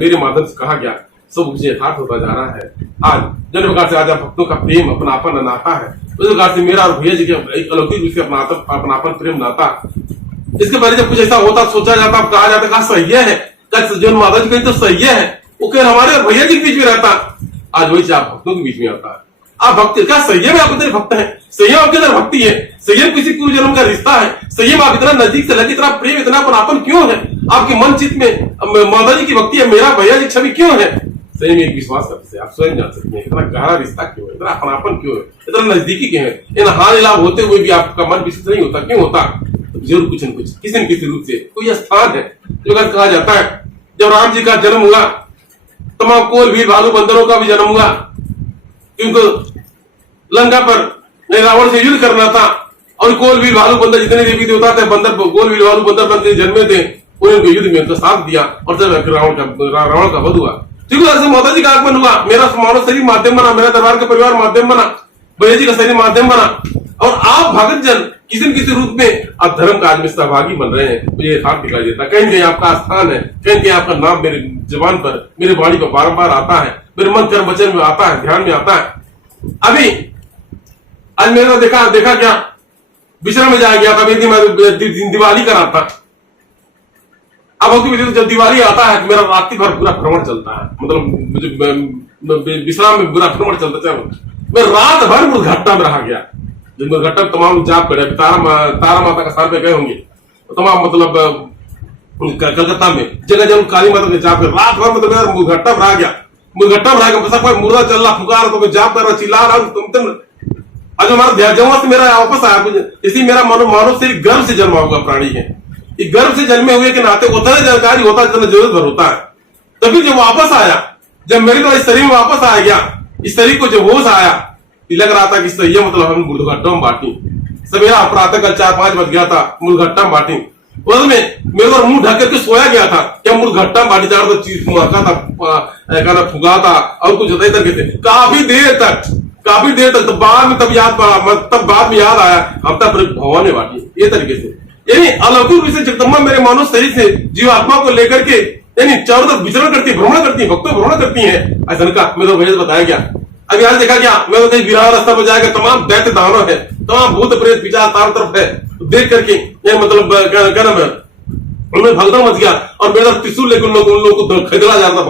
मेरे माध्यम से कहा गया सब कुछ यथार्थ होता जा रहा है। आज जिस प्रकार से आज भक्तों का प्रेम अपनापन नाता है, उस प्रकार से मेरा और भैया जी का एक अलौकिक रूप से अपनापन प्रेम नाता। इसके पहले जब कुछ ऐसा होता सोचा जाता, कहा जाता कहा सही है, जो माता जी कहीं तो सही है, वो कह हमारे और भैया जी के बीच में रहता। आज वही आप भक्तों के बीच में आता है। आप भक्त क्या संयम में आप इतने भक्त हैं, संयम आपके अंदर भक्ति है, संयम किसी पूर्व जन्म का रिश्ता है, संयम आप इतना नजदीक से लगे, इतना प्रेम इतना अपनापन क्यों है आपके मन चित्त में? माता जी की भक्ति है, मेरा भैया जी छवि क्यों है? संयम एक विश्वास करते से आप स्वयं जान सकते हैं इतना गहरा रिश्ता क्यों है, इतना अपनापन क्यों है, इतना नजदीकी क्यों है। इन हानि लाभ होते हुए भी आपका मन विशिष्ट नहीं होता, क्यों होता? तो जरूर कुछ न कुछ किसी न किसी रूप से कोई स्थान है। जो कहा जाता है जब राम जी का जन्म हुआ, तमाम कोल भीड़ भालू बंदरों का भी जन्म हुआ, क्योंकि लंका पर रावण से युद्ध करना था और कोल भीड़ भालू बंदर जितने देवी देवता थे, बंदर गोल भीड़ भालू बंदर बन के जन्मे थे, उन्होंने युद्ध में उनका साथ दिया और जब रावण का वध हुआ, ठीक है, माता जी का आगमन हुआ, मेरा मानव शरीर माध्यम बना, मेरा दरबार का परिवार माध्यम बना, भैया जी का शरीर माध्यम बना, और आप भगत जन किसी न किसी रूप में आप धर्म कार्य में सहभागी बन रहे हैं। मुझे यथार्थ दिखाई देता है, कहीं कहीं आपका स्थान है, कहीं कहीं आपका नाम मेरे जबान पर, मेरे वाणी पर बारंबार आता है, मेरे मन कर्म वचन में आता है, ध्यान में आता है। अभी आज मेरा देखा क्या, विश्राम में जाया गया था, दिवाली का रात था। अब जब दिवाली आता है तो मेरा रात्रि भर पूरा भ्रमण चलता है, मतलब मुझे विश्राम में पूरा भ्रमण चलता है। मैं रात भर मुर्घट्टा में रहा गया, मुर्घट्टा तमाम जाप करे, तारा माता का साल पे गए होंगे, तमाम मतलब कलकत्ता में जगह जगह काली माता के जाप कर रात भर मतलब मुर्घट्टा में रह गया, मुर्घट्टा में रह गया, सब कोई मुर्दा चल रहा, पुकार तो मैं जाप कर रहा, चिल्ला रहा, तुम आज हमारा जवाब से मेरा वापस आया, इसी मेरा मानव शरीर गर्भ से जन्मा हुआ प्राणी है, ये गर्भ से जन्मे हुए के नाते उतना जानकारी होता है जितना जरूरत भर होता है। तभी जब वापस आया, जब मेरे को इस शरीर में वापस आ गया, इस शरीर को जब होश आया, लग रहा था कि सही मतलब हम मुर्घट्टा में बांटी। सवेरा प्रातः कल 4-5 बज गया था, मुर्घट्टा में बांटी, उसमें मेरे को मुंह ढक करके सोया गया था, क्या मुर्घट्टा में बांटी, चारों चीज फुगा था और कुछ होता तरीके से काफी देर तक, तो बाद में बाद में याद आया हम तब भवन में बांटी, ये तरीके से। यानी अलौकिक रूप से जगदम्बा मेरे मानव शरीर से जीवात्मा को लेकर के यानी चारों तरफ विचरण करती है, भ्रमण करती है, भक्तों भ्रमण करती है। ऐसा का मैं तो भैया बताया गया। अब यहाँ देखा गया, मैं तो कहीं विराह रास्ता पर जाएगा, तमाम दैत्य दानव है, तमाम भूत प्रेत पिशाच चारों तरफ है, देख करके ये मतलब क्या नाम है, उनमें भगदड़ मच गया और मेरा त्रिशूल लेकर उन लोगों को खदेड़ा जा रहा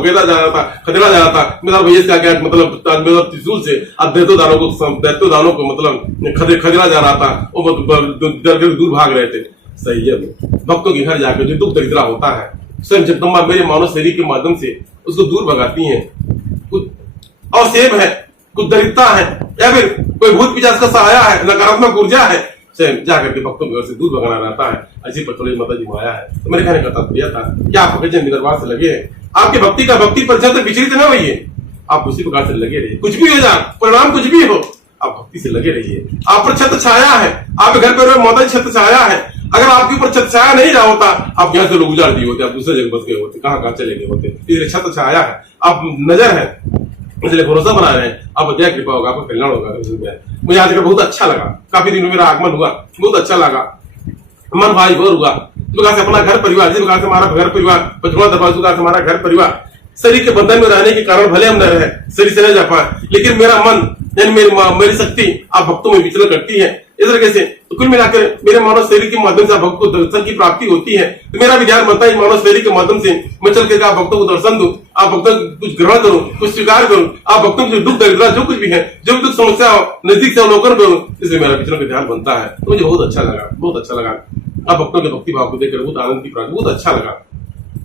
था। मेरा भैया क्या क्या मतलब मेरा त्रिशूल से अब दैत्य दानों को मतलब खदेड़ा जा रहा था, वो मतलब दूर भाग रहे थे। सही है, भक्तों के घर जाकर जो दुख दरिद्रा होता है, स्वयं जगदम्बा मेरे मानव शरीर के माध्यम से उसको दूर भगाती है। कुछ अवसेब है, कुछ दरिद्रता है, या फिर कोई भूत पिशाच का सहाया है, नकारात्मक ऊर्जा है, स्वयं जाकर के भक्तों के घर से दूर भगाना रहता है। ऐसी पटोली माता जी माया है। तो मेरे कहने का तात्पर्य था कि आप भजन दरबार से लगे हैं, आपकी भक्ति का भक्ति परिचय तो विचलित न होइए, आप उसी प्रकार से लगे रहिए, कुछ भी हो जाए, परिणाम कुछ भी हो, आप भक्ति से लगे रहिए। आप पर छत्र छाया है, आपके घर पर माता जी छत्र छाया है, अगर आपके ऊपर छत्र छाया नहीं रहा होता, आप यहाँ से लोग उजाड़ दिए होते, आप दूसरे जगह बस गए होते, कहाँ चले गए होते। इसलिए छत्र छाया है, आप नजर है, इसलिए भरोसा बना रहे हैं, आप दया कृपा होगा, आपका कल्याण होगा। मुझे आज बहुत अच्छा लगा, काफी दिनों में मेरा आगमन हुआ, बहुत अच्छा लगा, मन भाई भोर हुआ। प्रकार से अपना घर परिवार, जिस प्रकार से हमारा घर परिवार पचवा दबा, से हमारा घर परिवार शरीर के बंधन में रहने के कारण भले हम न रहे, शरीर से न जा पाए, लेकिन मेरा मन यानी मेरी शक्ति आप भक्तों में विचलन करती है। इस तरीके से तो कुल मिलाकर मेरे मानव शरीर के माध्यम से आप भक्त को दर्शन की प्राप्ति होती है। तो मेरा भी ध्यान बनता है मानव शरीर के माध्यम से मैं चल करके आप भक्तों को दर्शन दूं, आप भक्तों कुछ ग्रहण करूं, कुछ स्वीकार करूं, आप भक्तों को दुख दरिद्रता जो कुछ भी है, जो भी दुख समस्या हो, नजदीक से अवलोकन करूं, इसलिए मेरा विचरण का ध्यान बनता है। तो मुझे बहुत अच्छा लगा, आप भक्तों के भक्ति भाव को देखकर बहुत आनंद की प्राप्ति, बहुत अच्छा लगा,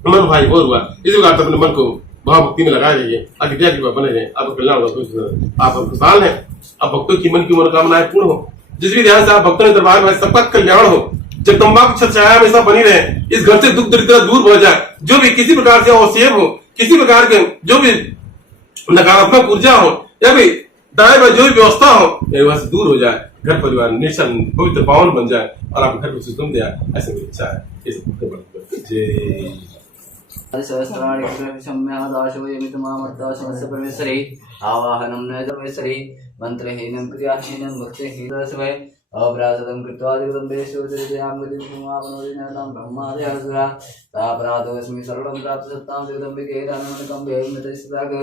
मन भाई बोल हुआ। इसी प्रकार से अपने मन को भाव भक्ति में लगाए रहिए, आदित्य कृपा बने रहे, आपको कल्याण होगा, आप खुशहाल है, आप भक्तों की मन की मनोकामनाएं पूर्ण हो, जिस भी ध्यान से आप भक्तों के दरबार में सबका कल्याण हो, जगदम्बा की छाया हमेशा बनी रहे, इस घर से दुख दरिद्रता दूर हो जाए, जो भी किसी प्रकार से अवसेब हो, किसी प्रकार के जो भी नकारात्मक ऊर्जा हो, या फिर दाएं जो भी व्यवस्था हो, वहां से दूर हो जाए, घर परिवार निश्चल पवित्र पावन बन जाए और आप घर को सुगम दिया, ऐसे मेरी इच्छा है। जय सहस्राणि क्षम्यादाशो यमितमामर्दाशमस्य परमेश्वरी आवाहनं न परमेश्वरी मंत्रहीनं क्रियाहीनं भक्तिहीनं अप्रासदं कृत्वा जगदं देशोचरितयां गतिमापनोदिनतां ब्रह्मादयासुरा तापराधोऽस्मि सर्वं प्राप्तसत्तां जगदम्बिकेदानमनकं वेमतस्ताग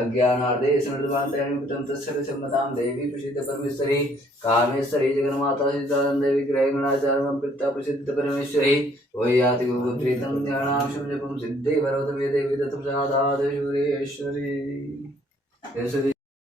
अज्ञानार्धे स्मृतवान्तरणिमितं तस्य सम्मतां देवी प्रसिद्ध परमेश्वरी कामेश्वरी जगन्माता सिद्धानन्द विग्रह गणाचार्यं पिता प्रसिद्ध परमेश्वरी वैयाति गुरुपुत्री तं ध्यानां जपं सिद्धे भरवत वेदे विदतं साधादेश्वरी